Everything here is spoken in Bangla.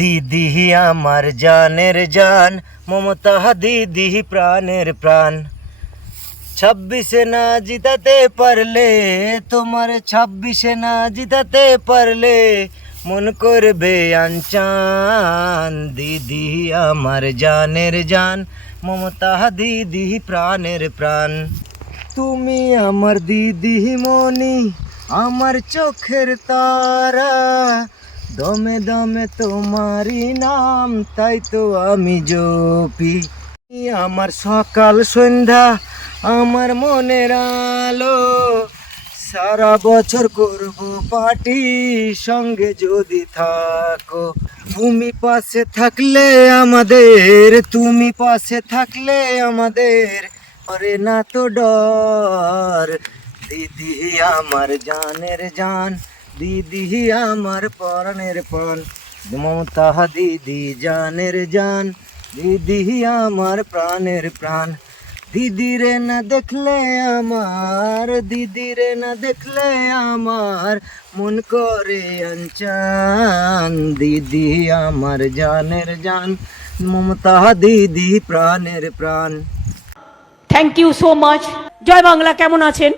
দিদি আমার জানের জান, মমতা দিদি প্রাণের প্রাণ। 26-এ না জিতাতে পারলে, তোমার 26-এ না জিতাতে পারলে, মন করবে আনচান। দিদি আমার জানের জান, মমতা দিদি প্রাণের প্রাণ। তুমি আমার দিদি মনি, আমার চোখের তারা, দমে দমে তোমারই নাম, তাই তো আমি জপি। আমার সকাল সন্ধ্যা, আমার মনের আলো, সারা বছর করব পার্টি সঙ্গে যদি থাকো। তুমি পাশে থাকলে আমাদের, তুমি পাশে থাকলে আমাদের করে না তো ডর। দিদি আমার জানের জান, দিদি আমার প্রাণের প্রাণ। মমতা দিদি জানের জান, দিদি আমার প্রাণের প্রাণ। দিদিরে না দেখলে আমার, দিদিরে না দেখলে আমার মন করে আনচান। দিদি আমার জানের জান, মমতা দিদি প্রাণের প্রাণ। Thank you so much. জয় বাংলা। কেমন আছেন?